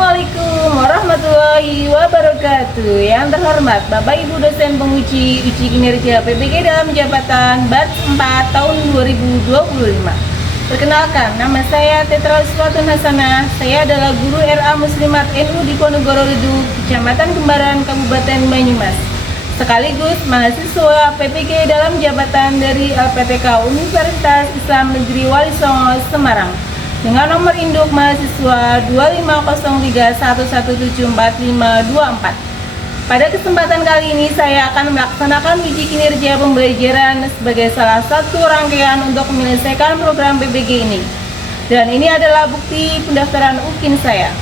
Assalamualaikum warahmatullahi wabarakatuh. Yang terhormat Bapak Ibu dosen penguji uji kinerja PBG dalam jabatan BAT 4 tahun 2025. Perkenalkan, nama saya Tetra Uswatun Hasanah. Saya adalah guru RA Muslimat NU di Ponegoro Redu, Kecamatan Kembaran, Kabupaten Banyumas. Sekaligus mahasiswa PPG dalam jabatan dari LPTK Universitas Islam Negeri Wali Songo, Semarang. Dengan nomor induk mahasiswa 25031174524. Pada kesempatan kali ini saya akan melaksanakan uji kinerja pembelajaran sebagai salah satu rangkaian untuk menyelesaikan program PBG ini. Dan ini adalah bukti pendaftaran UKIN saya.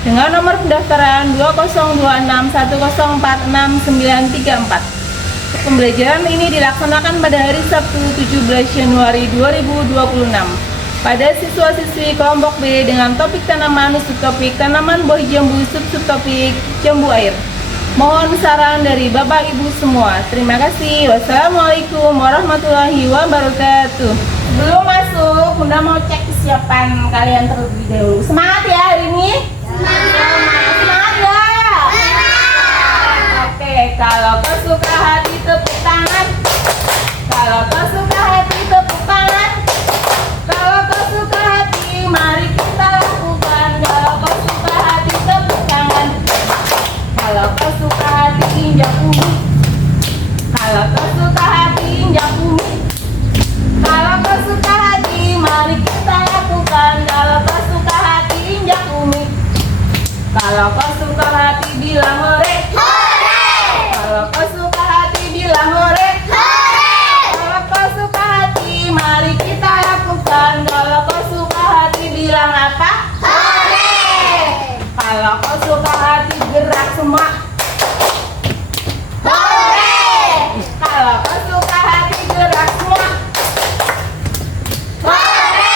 Dengan nomor pendaftaran 20261046934. Pembelajaran ini dilaksanakan pada hari Sabtu 17 Januari 2026. Pada siswa-siswi kelompok B dengan topik tanaman, subtopik tanaman buah jambu, subtopik jambu air. Mohon saran dari Bapak Ibu semua. Terima kasih. Wassalamualaikum warahmatullahi wabarakatuh. Sebelum masuk, Bunda mau cek kesiapan kalian terlebih dahulu. Semangat ya hari ini. Semangat ya. Oke, kalau kau suka hati tepuk tangan. Kalau kau suka hati tepuk tangan. Kalau kau suka hati, mari kita lakukan. Kalau kau suka hati, tepuk tangan. Kalau kau suka hati, injak bumi. Kalau kau suka hati, injak bumi. Kalau kau suka hati, mari kita lakukan. Kalau kau suka hati, injak bumi. Kalau kau suka hati, bilang hore. Hore! Kalau kau suka hati, bilang hore. Mari kita lakukan. Kalau kau suka hati, bilang apa? Hore! Kalau kau suka hati, gerak semua. Hore! Kalau kau suka hati, gerak semua. Hore!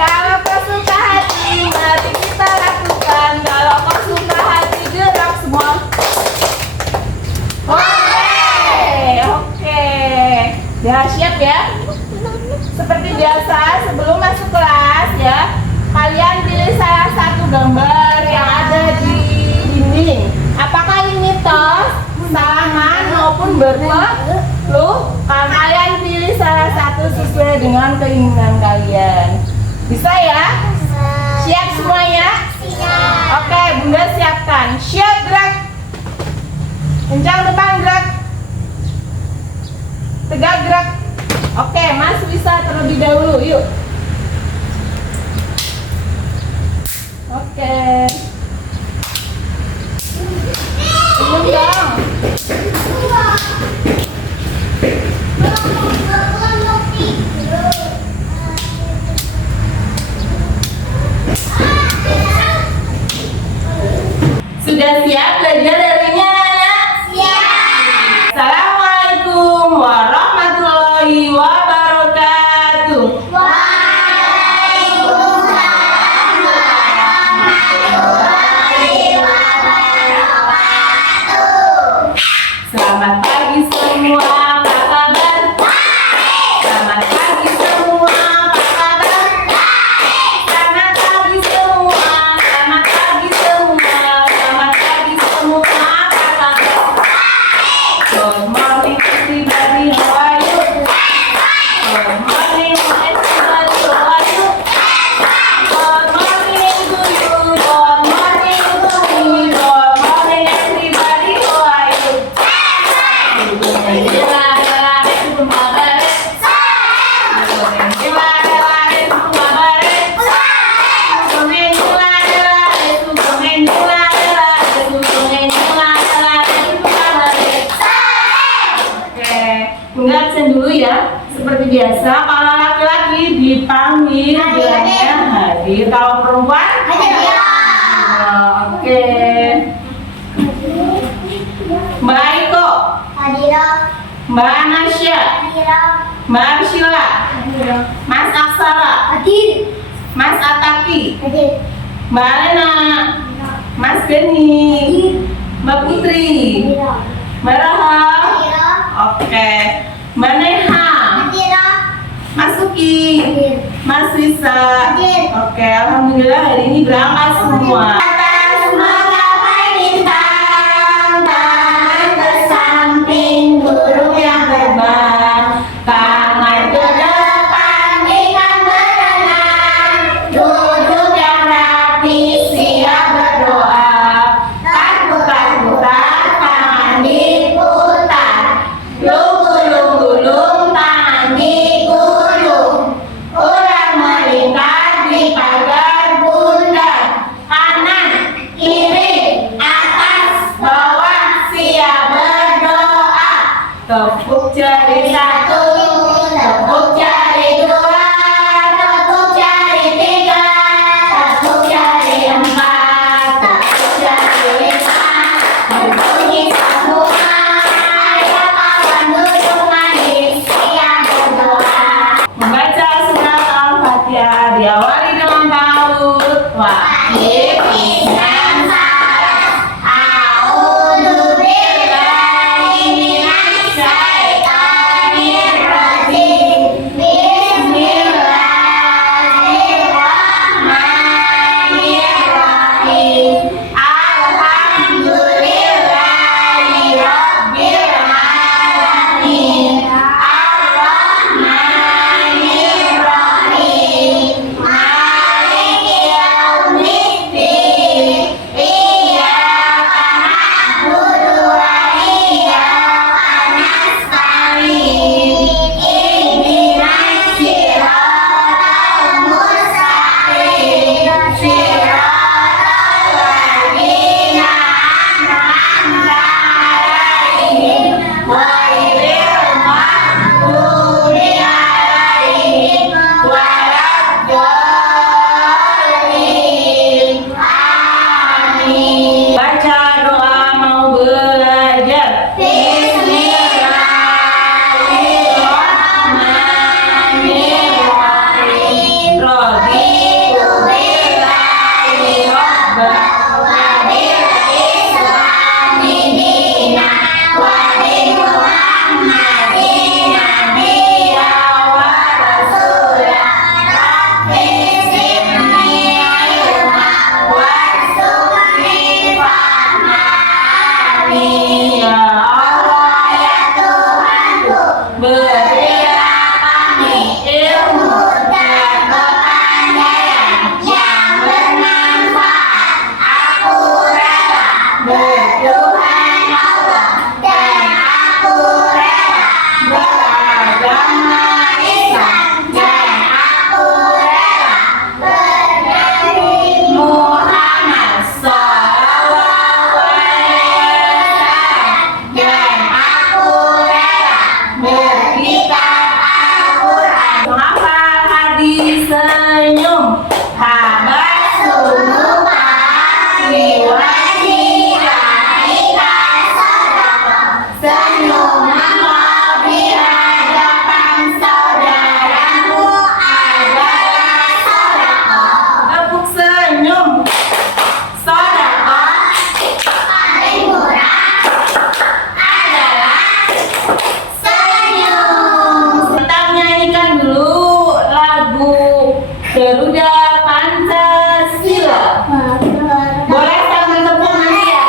Kalau kau suka hati, mari kita lakukan. Kalau kau suka hati, gerak semua. Hore! Oke. Ya, siap ya? Seperti biasa, sebelum masuk kelas ya, kalian pilih salah satu gambar yang ada di dinding. Apakah ini tos, salaman maupun berpeluh? Kalian pilih salah satu sesuai dengan keinginan kalian. Bisa ya? Siap semuanya? Siap. Oke, Bunda siapkan. Siap, gerak. Kencang depan, gerak. Tegak, gerak. Oke, Mas bisa terlebih dahulu, yuk. Oke. Senyum dong. Sudah siap belajar darinya, anak? Siap. Assalamualaikum warahmatullahi wabarakatuh. Waalaikumsalam warahmatullahi wabarakatuh. Selamat pagi semua, apa kabar? Selamat pagi semua, apa kabar? Selamat pagi semua, selamat pagi semua, selamat pagi semua, apa kabar? Good morning everybody, how are you? Good morning everybody, how are you? Good morning to you, good morning to me, good morning everybody, how are you? Bunda absen dulu ya. Seperti biasa, kalau laki-laki dipanggil bilangnya hadir. Kalau perempuan oke. Mbak Aiko, Mbak Anasya, Mbak Arsyila, Mas Aksara, Mas Ataki, Mbak Alena, Mas Geni, Mbak Putri, Mbak Rahel, oke, Mbak Neha, Mas Suki, Mas Wisa, oke, alhamdulillah hari ini berangkat semua. Tepuk jari satu, tepuk jari dua, tepuk jari tiga, tepuk jari empat, tepuk jari lima. Berbunyi semua, ayo kawan duduk manis, siap berdoa. membaca surat Al-Fatihah diawali dengan taut. Wahid Bismillah, a'udzu billahi minasy syaithanir rajim. Bismillahirrahmanirrahim. Alhamdulillahi rabbil alamin. Ar-Rahmanir-Rahim. Maliki yaumiddin. Iyyaka na'budu wa iyyaka nasta'in. Ihdinas siratal mustaqim. Siratal ladzina an'amta 'alaihim ghairil maghdubi 'alaihim waladdallin. Amin. baca doa mau belajar. Bismillahirrahmanirrahim. Raditu billahi rabban Wa bil islami dinan wa bi Muhammadin nabiyyan wa rasulan. Rabbi zidni ilman warzuqni fahman. Amin. ya Allah, Ya Tuhanku, berilah kami ilmu dan kepandaian yang bermanfaat. Aku rela bertuhan Allah dan aku rela beragama Islam dan aku rela bernyanyi Muhammad sallallahu alaihi wasallam dan aku rela berkitab Al-Quran. menghafal hadis senyum. Habasumuka diwajibika sadaqah. Senyumanlah di hadapan saudaramu adalah sadaqah. Tepuk senyum. Sadaqah paling murah adalah senyum. Kita menyanyikan dulu lagu Garuda Pancasila. Boleh sambil tepuk nanti ya.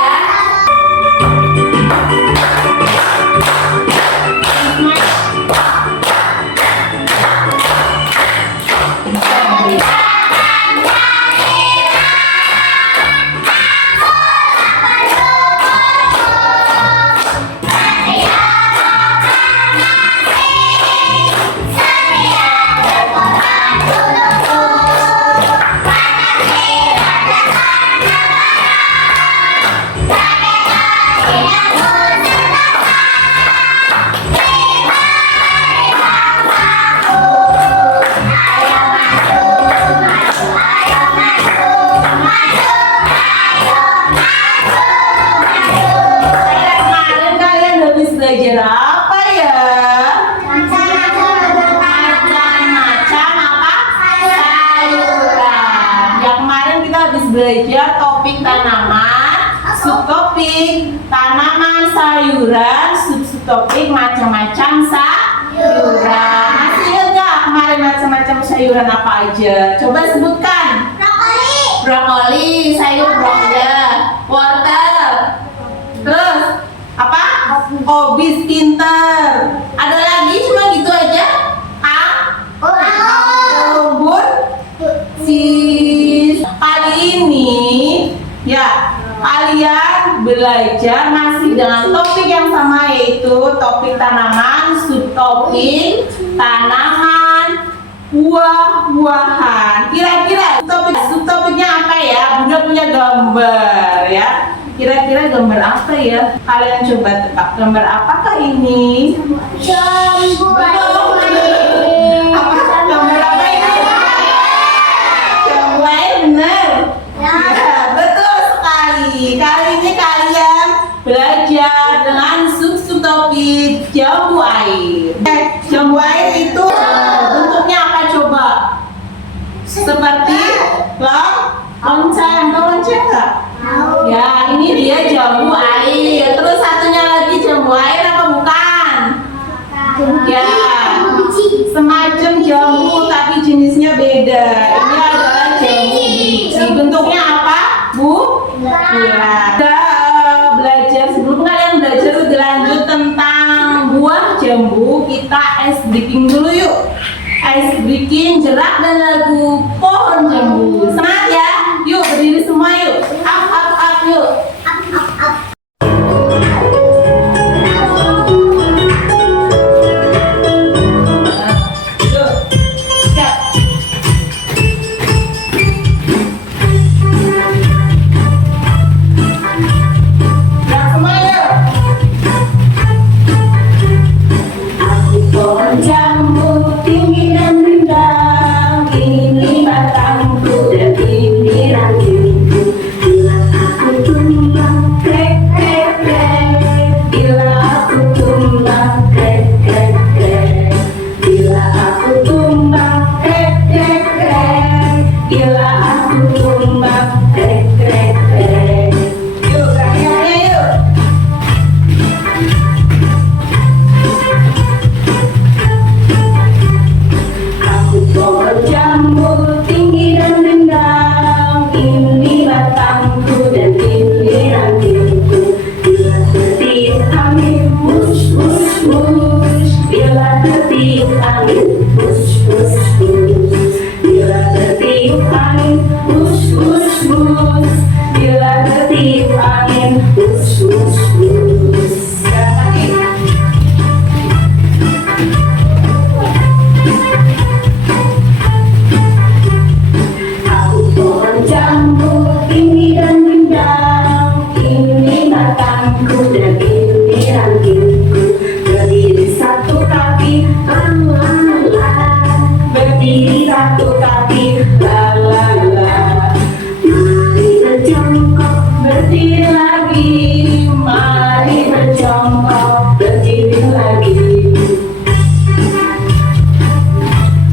Kemarin kalian habis belajar apa ya? Macam-macam apa? Sayuran. Ya kemarin kita habis belajar topik tanaman, subtopik tanaman sayuran, subtopik macam-macam sayuran. Masih ingat nggak kemarin macam-macam sayuran apa aja? Coba sebutkan. Brokoli, sayur brokoli, wortel. Terus apa? Obis pinter. Ada lagi cuma gitu aja? Rumput sis. Kali ini ya kalian belajar masih dengan topik yang sama, yaitu topik tanaman, subtopik tanaman, buah-buahan. Kira-kira subtopiknya apa ya? Bunda punya gambar ya. Kira-kira gambar apa ya? Kalian coba tebak gambar apakah ini? Jambu air. Apa gambar apa ini? Jambu air, benar? Ya. Ya, betul sekali. Kali ini kalian belajar dengan subtopik jambu air. Jambu air itu bentuknya apa coba? Seperti lonceng, lonceng nggak? Ya, ini dia jambu air. Terus satunya lagi jambu air apa bukan? Ya, semacam jambu tapi jenisnya beda. Ini adalah jambu biji. Bentuknya apa, Bu? Bulat. Kita belajar, sebelum kalian belajar lebih lanjut tentang buah jambu, kita ice breaking dulu yuk. Ice breaking jerak dan lagu pohon jambu. Semangat ya. Yuk berdiri semua yuk. Up yuk. Yuk. Siap. Gerak semua yuk. Aku pohon jambu tinggi dan rindang, ini batangku dan ini rantingku. Bila aku tumbang, krek krek krek. Bila aku tumbang, krek krek krek. Bila aku tumbang, krek krek krek. Bila aku tumbang, krek krek krek. Yuk karyanya yuk. Aku pohon jambu tinggi dan rindang, ini batangku dan ini rantingku. Bila tertiup angin, wush wush wush. Bila tertiup angin, wush wush wush. Bila tertiup angin, wush wush wush. Bila tertiup angin, wush wush wush. Sekarang lagi. Aku pohon jambu tinggi dan rindang, ini batangku dan ini rantingku. Berdiri satu kaki, la la la. Berdiri satu kaki, la la la. Mari berjongkok, berdiri lagi. Mari berjongkok, berdiri lagi.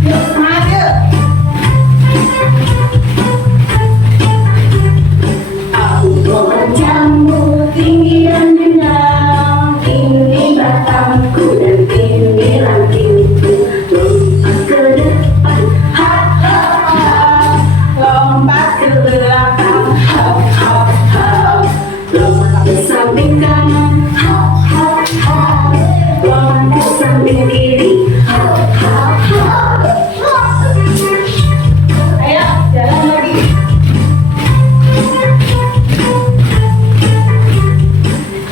Yuk semangat yuk. Aku pohon jambu tinggi dan rindang, ini batangku dan ini rantingku. Lompat ke depan, hap hap hap. Lompat ke belakang, hap hap hap. Lompat ke samping kanan, hap hap hap. Lompat ke samping kiri, hap hap hap. Ayo jalan lagi.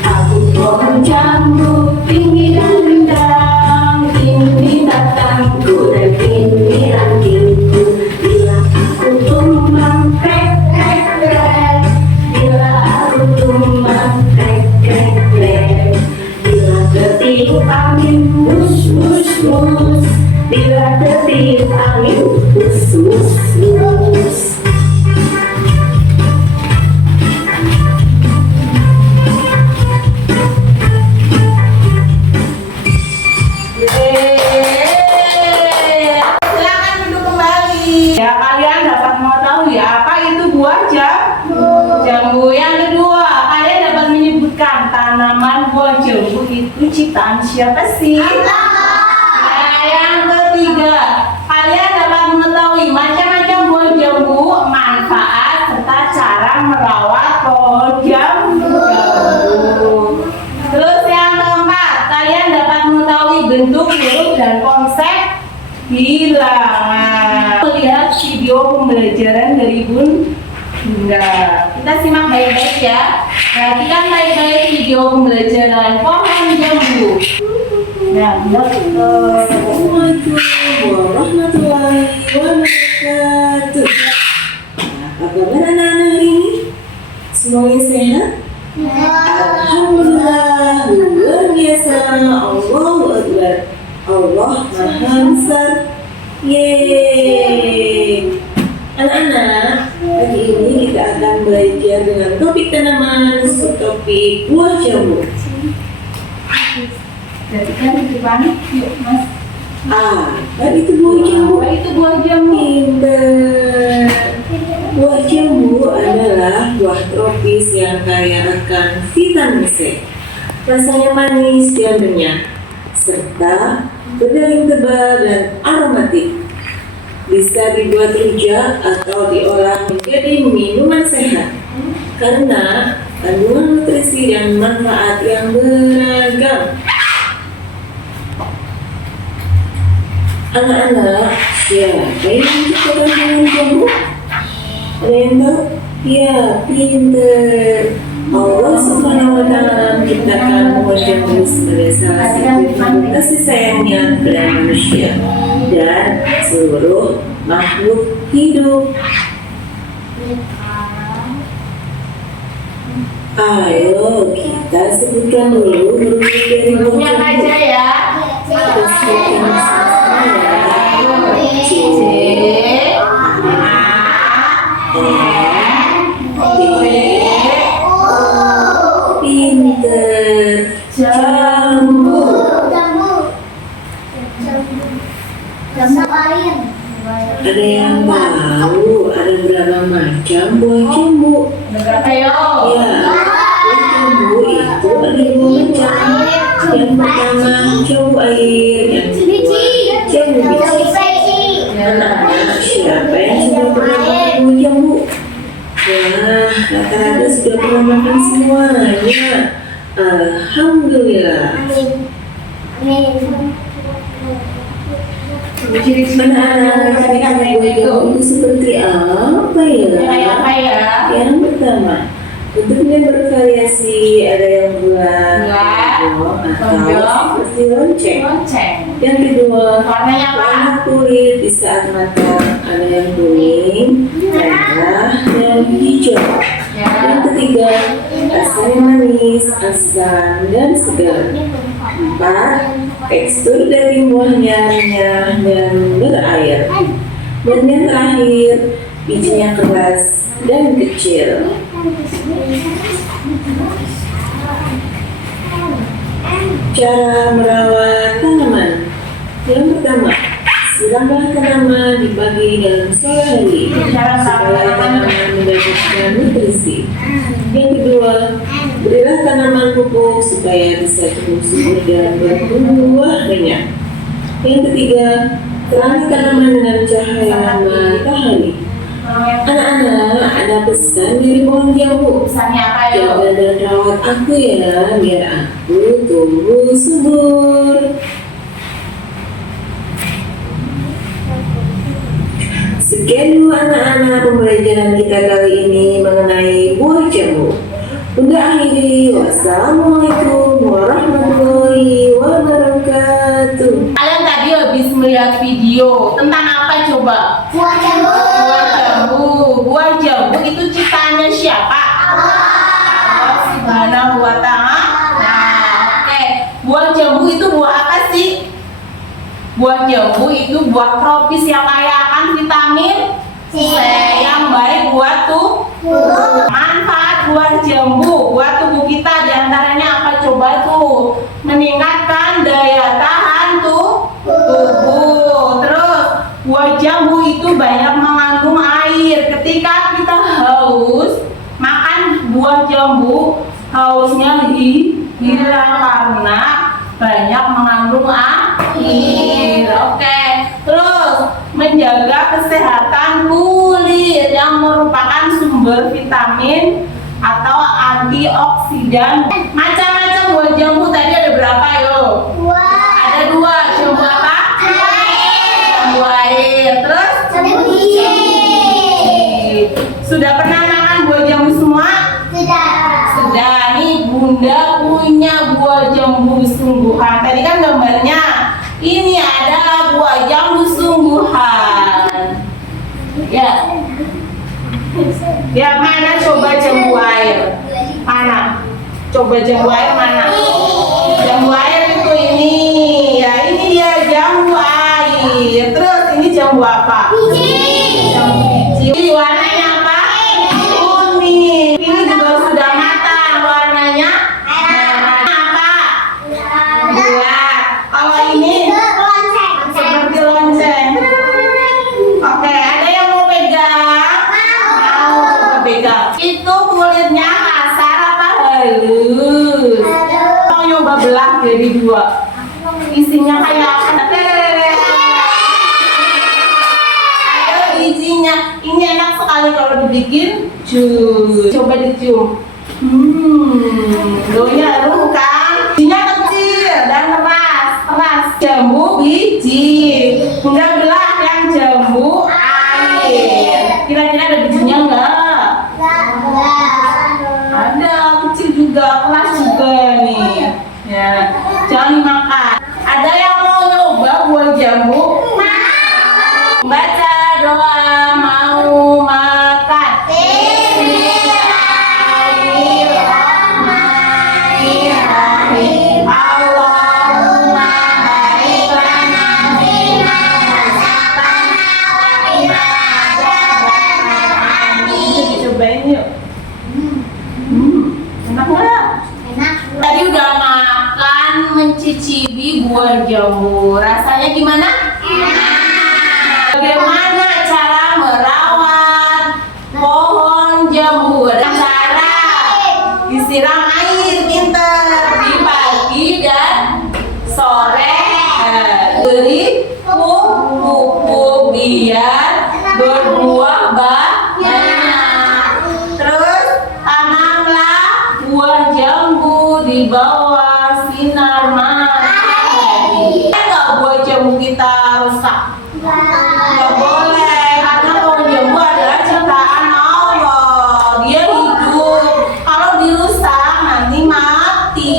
Aku pohon jambu tinggi dan rindang, ini batangku dan ini rantingku. Bila aku tumbang, krek krek krek. Bila aku tumbang, krek krek krek. Bila tertiup angin, wush wush wush. Bila tertiup angin, wush wush wush. Yeay. Silakan duduk kembali. Ya, kalian dapat mengetahui apa itu buah jambu. Yang kedua, kalian dapat menyebutkan tanaman buah jambu itu ciptaan siapa sih? Nah, yang ketiga, kalian dapat mengetahui macam-macam buah jambu, manfaat serta cara merawat pohon jambu. Terus yang keempat, kalian dapat mengetahui bentuk, huruf, dan konsep bilangan. Lihat video pembelajaran dari Bunda. Kita simak baik-baik ya. Perhatikan baik-baik video pembelajaran pohon jambu. Nah, Assalamualaikum warahmatullahi wabarakatuh. Nah, apa kabar anak-anak hari ini? Semuanya sehat? Alhamdulillah, luar biasa. Allahu Akbar. Allah Maha Besar. Yeay. Anak-anak, pagi ini kita akan belajar dengan topik tanaman, subtopik buah jambu. Jadi kan di depan, yuk mas. Apa itu buah jambu? Apa itu buah jambu? Pinter. Buah jambu adalah buah tropis yang kaya akan vitamin C. Rasanya manis dan renyah, serta berdaging tebal dan aromatik. Bisa dibuat rujak atau diolah menjadi minuman sehat karena kandungan nutrisi dan manfaat yang beragam. Anak-anak, siapa yang menciptakan buah jambu? Ada yang tahu? Ya, pinter. Allah Subhanahu wa Ta'ala menciptakan buah jambu sebagai salah satu bentuk kasih sayangnya kepada manusia dan seluruh makhluk hidup. Ayo kita sebutkan dulu berbagai dari buah Yang jambu. aja ya. Kita sebutkan bersama ya. C, pinter. Jambu. Ada yang tahu ada berapa macam buah jambu? Berapa yo? Ya, buah jambu itu ada dua macam. Yang pertama jambu air, yang kedua jambu biji. Anak-anak, siapa yang sudah pernah makan buah jambu? Wah, rata-rata sudah pernah makan semuanya. Alhamdulillah. Anak-anak, buah jambu itu seperti apa ya? Kayak apa ya? Yang pertama, bentuknya bervariasi, ada yang bulat, atau seperti lonceng. Lonceng. Yang kedua, Warnanya apa? warna kulit di saat matang, ada yang kuning, merah, dan hijau. Ya. Yang ketiga, rasanya manis, asam, dan segar. 4. Tekstur daging buahnya renyah dan berair. Dan yang terakhir, bijinya keras dan kecil. Cara merawat tanaman. Yang pertama, siramlah tanaman di pagi dalam sore hari supaya tanaman mendapatkan nutrisi. Yang kedua, berilah tanaman pupuk supaya bisa tumbuh subur dan berbuah banyak. Yang ketiga, terangi tanaman dengan cahaya matahari. Anak-anak, ada pesan dari pohon jambu. Pesannya apa yo? Jaga dan rawat aku ya, biar aku tumbuh subur. Sekian dulu anak-anak pembelajaran kita kali ini mengenai buah jambu. Bunda akhiri, wassalamualaikum warahmatullahi wabarakatuh. Kalian tadi habis melihat video tentang apa coba? Buah jambu. Buah jambu itu ciptaannya siapa? Allah Subhanahu wa Ta'ala. Nah, oke. Buah jambu itu buah apa sih? Buah jambu itu buah tropis yang kaya akan vitamin C yang baik buat tubuh. Manfaat buah jambu buat tubuh kita diantaranya apa coba tuh? Meningkatkan daya tahan tubuh. Terus buah jambu itu banyak mengandung air. Ketika kita haus, makan buah jambu, hausnya hilang karena banyak mengandung air. Oke. Terus menjaga kesehatan kulit yang merupakan sumber vitamin atau antioksidan. Macam-macam buah jambu tadi ada berapa yo? Ada 2. Jambu apa? Jambu air. Terus? Sudah pernah makan buah jambu semua? Sudah. Nih Bunda punya buah jambu sungguhan. Tadi kan gambarnya. Ini adalah buah jambu sungguhan. Ya. Ya mana coba jambu air? Mana? Coba jambu air mana? Jambu air itu ini. Ya ini dia jambu air. Terus ini jambu apa? Jambu biji. Ini warnanya apa? Kuning. Ini juga sudah matang. Warnanya merah. Apa? Bulat. Kalau ini seperti lonceng. Oke, ada yang mau pegang? Mau coba pegang. Itu kulitnya kasar apa halus? Mau nyoba belah jadi dua. Isinya kayak apa? Ada bijinya. Ini enak sekali kalau dibikin jus. Coba dicium. Baunya harum kan? Bijinya kecil dan keras. Jambu biji. Enggak belah yang jambu air. Kira-kira ada bijinya enggak? Ada, kecil juga, keras juga nih. Ya, jangan dimakan. Ada yang mau nyoba buah jambu? Baca doa mau makan. Bismillahirrahmanirrahim. Allahumma barik lana fima razaqtana wa qina adzabannar. Amin. Dicobain yuk. Enak nggak? Tadi udah makan mencicipi buah jambu. Rasanya gimana? Bagaimana cara merawat pohon jambu? Ada cara disiram air pinter di pagi dan sore. Beri pupuk biar berbuah banyak. Terus tanamlah buah jambu di bawah sinar matahari. Enggak buah jambu kita rusak? Nggak boleh, karena pohon jambu adalah ciptaan Allah. Dia hidup. Kalau dirusak nanti mati.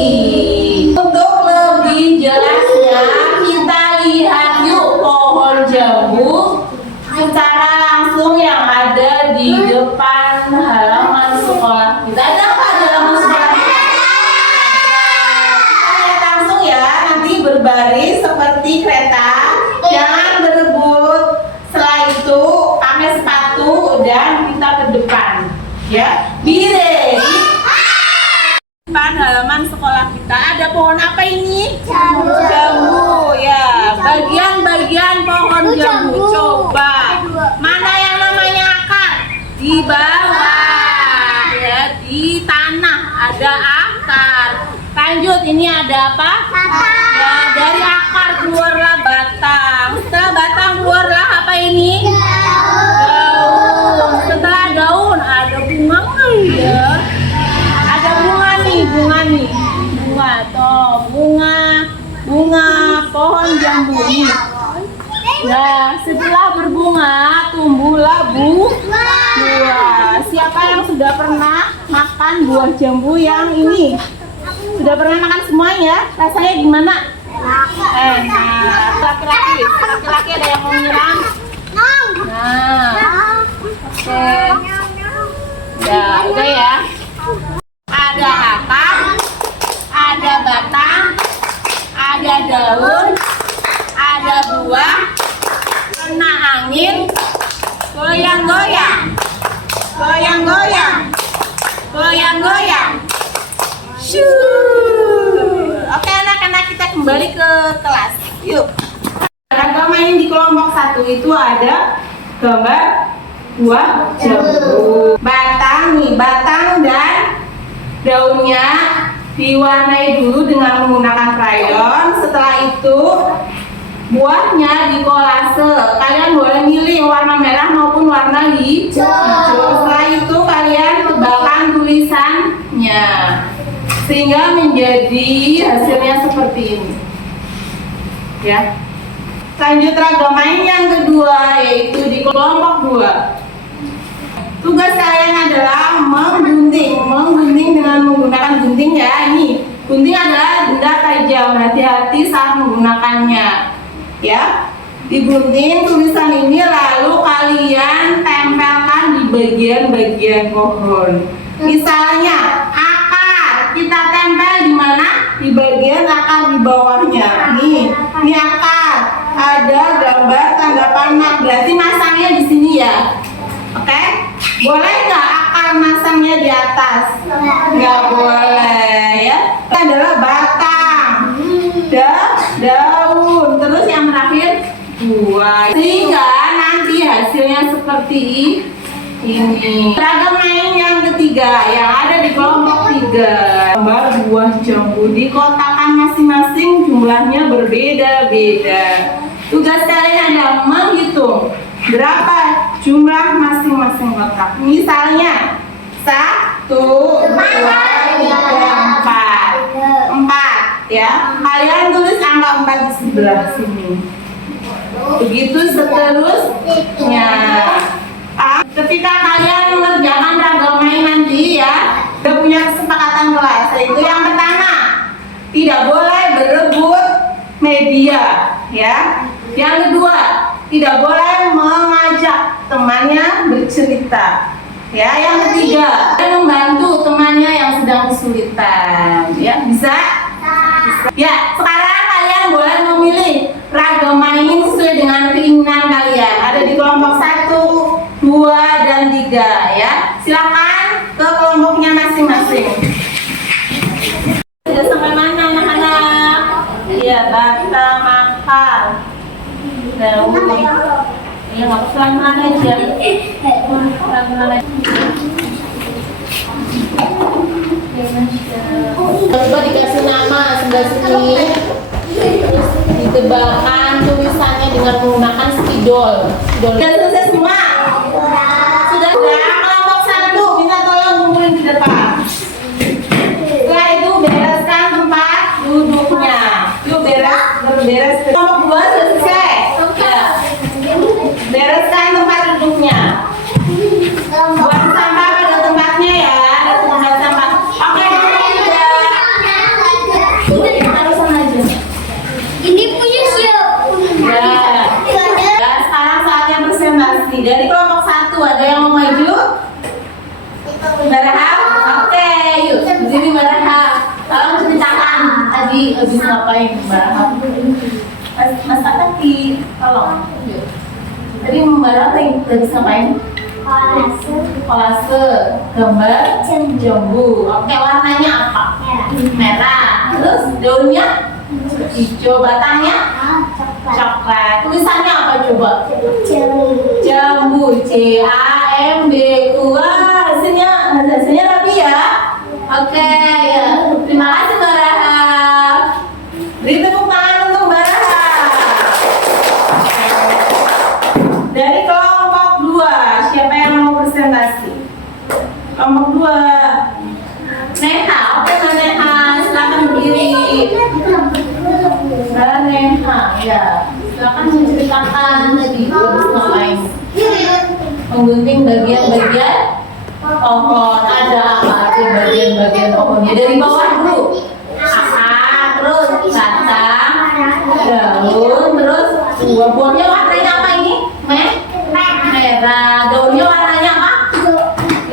Untuk lebih jelasnya kita lihat yuk pohon jambu secara langsung yang ada di depan halaman sekolah kita. Ada apa di halaman sekolah kita? Kita lihat langsung ya, nanti berbaris seperti kereta. Jangan berebut. Setelah itu pakai sepatu dan kita ke depan. Ya, bire. Depan halaman sekolah kita ada pohon apa ini? Jambu. Ya, bagian-bagian pohon jambu. Coba. Mana yang namanya akar? Di bawah. Ya, di tanah ada akar. Lanjut, ini ada apa? Ya, dari akar keluarlah batang. Setelah batang keluarlah apa ini? Daun. Setelah daun ada bunga nggak ya? Ada bunga nih. Bunga toh, bunga pohon jambu ini. Nah, setelah berbunga tumbuhlah buah. Siapa yang sudah pernah makan buah jambu yang ini? Sudah pernah makan semuanya? Rasanya gimana? Enak. Laki-laki ada yang mau nyiram? Nah, oke. Ya, udah ya. Ada akar, ada batang, ada daun, ada buah, kena angin, goyang-goyang, goyang-goyang, goyang-goyang. Oke anak-anak, kita kembali ke kelas. Yuk. Ragam main di kelompok 1 itu ada gambar buah jambu. Batang nih, batang dan daunnya diwarnai dulu dengan menggunakan krayon. Setelah itu buahnya dikolase. Kalian boleh milih warna merah maupun warna hijau. Setelah itu kalian tebalkan tulisannya sehingga menjadi hasilnya seperti ini. Ya. Lanjut ragam main yang kedua, yaitu di kelompok 2. Tugas kalian adalah menggunting dengan menggunakan gunting ya. Ini gunting adalah benda tajam, hati-hati saat menggunakannya. Ya, digunting tulisan ini lalu kalian tempelkan di bagian-bagian pohon. Misalnya akar, kita di bagian akar di bawahnya. Nih, ini akar. Ada gambar tanda panah. Berarti masangnya di sini ya. Oke? Boleh nggak akar masangnya di atas? Nggak boleh ya. Ini adalah batang, daun, terus yang terakhir buah. Sehingga nanti hasilnya seperti ini. Seragam main yang ketiga yang ada di kelompok 3. Gambar buah jambu di kotakan masing-masing jumlahnya berbeda-beda. Tugas kalian adalah menghitung berapa jumlah masing-masing kotak. Misalnya 1, 2, 3, 4 ya. Kalian tulis angka 4 di sebelah sini. Begitu seterusnya. Ketika kalian mengerjakan ragam main nanti ya, udah punya kesepakatan kelas. Itu yang pertama, tidak boleh berebut media ya. Yang kedua, tidak boleh mengajak temannya bercerita. Ya, yang ketiga, membantu temannya yang sedang kesulitan. Ya, bisa? Ya, sekarang kalian boleh memilih ragam main sesuai dengan keinginan kalian. Ada di kelompok 1, 2, dan 3 ya. Silakan ke kelompoknya masing-masing. Sudah sampai mana anak-anak? Iya, batang, akar, daun. Ya, nggak pelan-pelan aja. Pelan-pelan aja. Coba dikasih nama sebelah sini. Terus ditebalkan tulisannya dengan menggunakan spidol. Sudah selesai semua? Sudah. Kelompok 1 minta tolong kumpulin di depan. Setelah itu bereskan tempat duduknya. Yuk beres. Kelompok 2 sudah selesai. Ya. Bereskan tempat duduknya. Buang sampah pada tempatnya ya. Ada tempat sampah. Oke, Ini punya siapa? ya, sekarang saatnya presentasi. Dari kelompok 1 ada yang mau maju? Barahap? Oke, yuk. Berdiri Barahap. Tolong ceritakan tadi habis ngapain Barahap? Masak kaki. Tolong. Yuk. Tadi Barahap habis ngapain? Kolase. Gambar jambu. Oke, warnanya apa? Merah. Terus daunnya? Hijau. Batangnya? Coklat. Tulisannya apa coba? Jambu. JAMB-U. Wah, hasilnya rapi ya. Oke, ya. Terima kasih Mbak Rahab. Beri tepuk tangan untuk Mbak Rahab. Dari kelompok 2, siapa yang mau presentasi? Kelompok 2. Neha, oke Mbak Neha, silakan berdiri. Mbak Neha, ya. Silakan menceritakan tadi habis ngapain. Menggunting bagian-bagian pohon. Ada apa aja bagian-bagian pohonnya? Dari bawah dulu. Akar, terus batang, daun, terus buah-buahnya warnanya apa ini? Merah. Daunnya warnanya apa?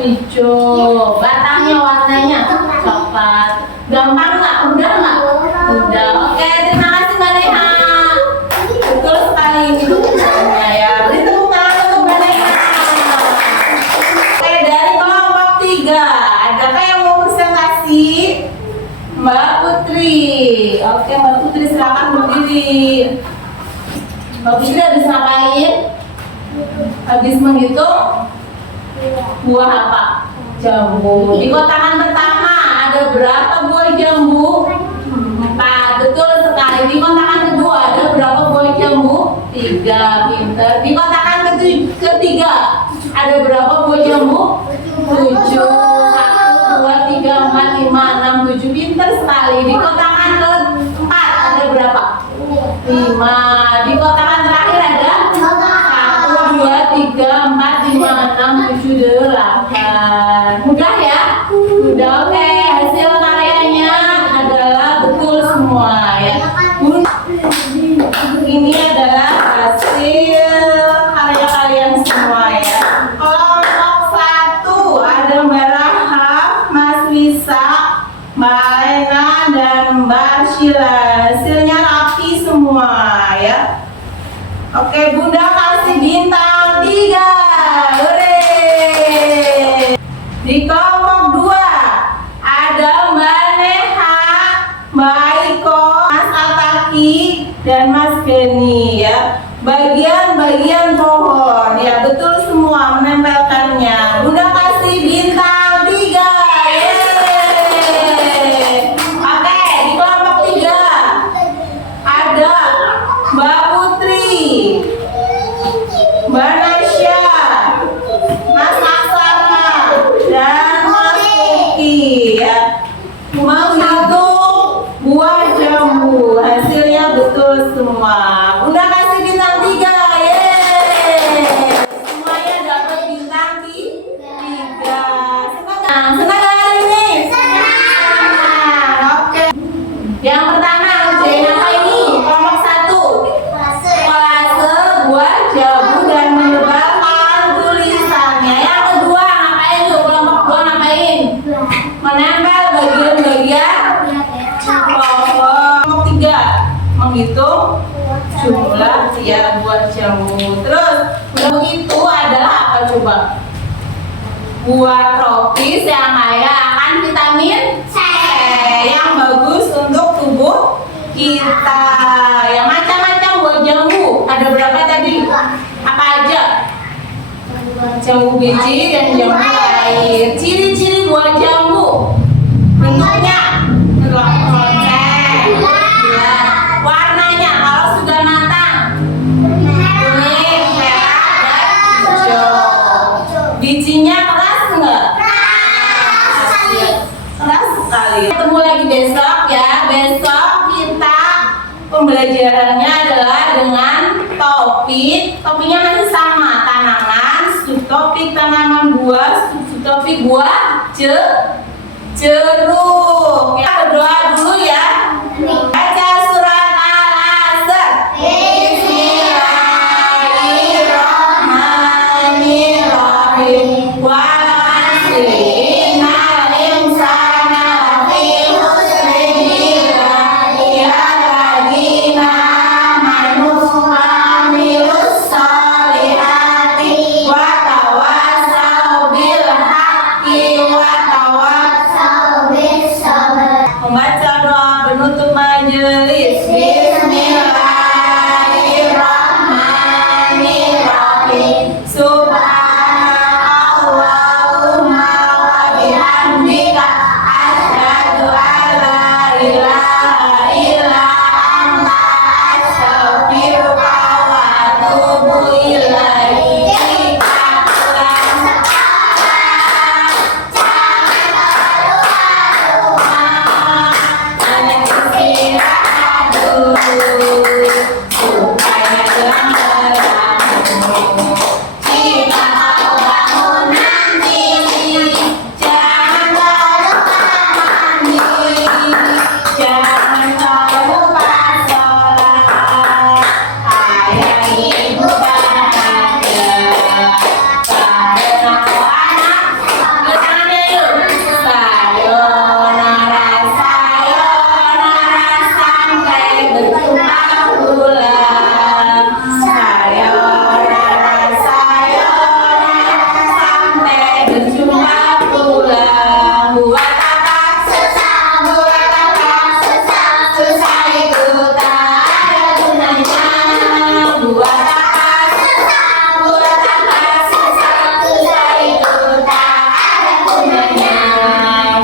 Hijau. Batangnya warnanya coklat. Gampang nggak? Udah nggak? Udah. Oke, terima kasih Mbak Neha. Betul sekali ini tulisannya ya. Beri tepuk tangan untuk Mbak Neha. Oke, dari kelompok 3, adakah yang mau presentasi? Mbak Putri. Oke, Mbak Putri silakan berdiri. Mbak Putri habis ngapain? Habis menghitung buah apa? Jambu. Di kotakan pertama ada berapa buah jambu? 4. Betul sekali. Di kotakan kedua ada berapa buah jambu? 3. Pinter. Di kotakan ketiga ada berapa buah jambu? 7. 1, 2, 3, 4, 5, 6, 7. Pinter sekali. Di kotakan keempat ada berapa? 5. Di kotakan terakhir ada 1, 2, 3, 4, 5, 6, 7, 8. Mudah ya? Mudah. Oke, hasil karyanya adalah betul semua ya. Ini adalah hasil karya kalian semua ya. Kelompok 1 ada Mbak Rahab, Mas Lisa, Mbak Lena dan Mbak Sheila. Hasilnya rapi semua ya. Oke, Bunda kasih bintang 3. Hore. Di kelompok 2 ada Mbak Neha, Mbak Aiko, Mas Ataki, dan Mas Geni ya. Bagian-bagian pohon ya, betul semua menempelkannya. Bunda kasih bintang 3. Yeay. Oke, di kelompok 3 ada Mbak Putri, Mbak Nasya, Mas Aksara, dan Mas Uki ya. Menghitung buah jambu, hasilnya betul semua. Bunda kasih bintang 3. Yeay. Semuanya dapat bintang 3. Senang hari ini? Senang. Oke. Yang pertama ujian apa ini? Kelompok 1. Kolase buah jambu dan menebalkan tulisannya. Yang kedua ngapain tuh? Kelompok 2 ngapain? Menempel bagian-bagian kelompok 3 menghitung jumlah ya buah jambu. Terus buah itu adalah apa coba? Buah tropis yang kaya akan vitamin C yang bagus untuk tubuh kita. Yang macam-macam buah jambu. Ada berapa tadi? Apa aja? Jambu biji dan jambu air. Ciri-ciri buah jambu. Bentuknya lonceng, bulat. Warnanya kalau sudah matang kuning, merah, dan hijau. Bijinya keras enggak? Keras sekali. Ketemu lagi besok ya. Besok kita pembelajarannya adalah dengan topik. Topiknya masih sama, tanaman, subtopik tanaman buah, subtopik buah jeruk. Ya, berdoa dulu ya. Baca surat Al-Asr. Bismillahirrahmanirrahim. Wal 'asri innal insana lafi khusr illa alladzina amanu wa 'amilus sholihati wa tawassaw bil haqqi wa tawassaw bis sabr. Membaca doa penutup majelis. Bismillahirrahmanirrahim. Subhanallahumma wa bihamdika asyhadu an la ilaha illa anta astaghfiruka wa atubu ilaik. Supaya jangan berlaku. Jika kau bangun nanti, jangan lupa mandi, jangan lupa sholat. Ayah ibu bahagia karena kau anak. Tangannya yuk. Sayonara, sayonara, sampai berjumpa pulang. Sayonara, sayonara, sampai berjumpa pulang. Buat apa susah, buat apa susah, susah itu tak ada gunanya. Buat apa susah, buat apa susah, susah itu tak ada gunanya.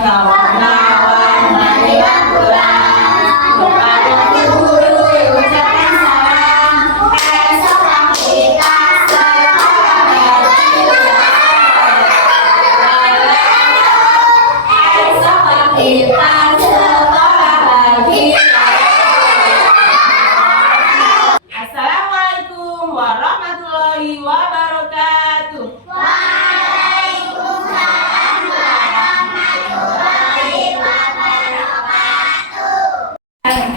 Kawan-kawan marilah pulang, kepada guru ucapkan salam. Esok kita sekolah lagi. Esok kita sekolah lagi. Assalamualaikum warahmatullahi wabarakatuh. Waalaikumsalam warahmatullahi wabarakatuh.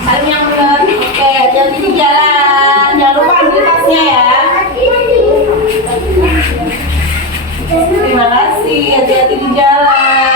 Saling yang benar. Oke, hati-hati di jalan. Jangan lupa ambil tasnya ya. Terima kasih, hati-hati di jalan.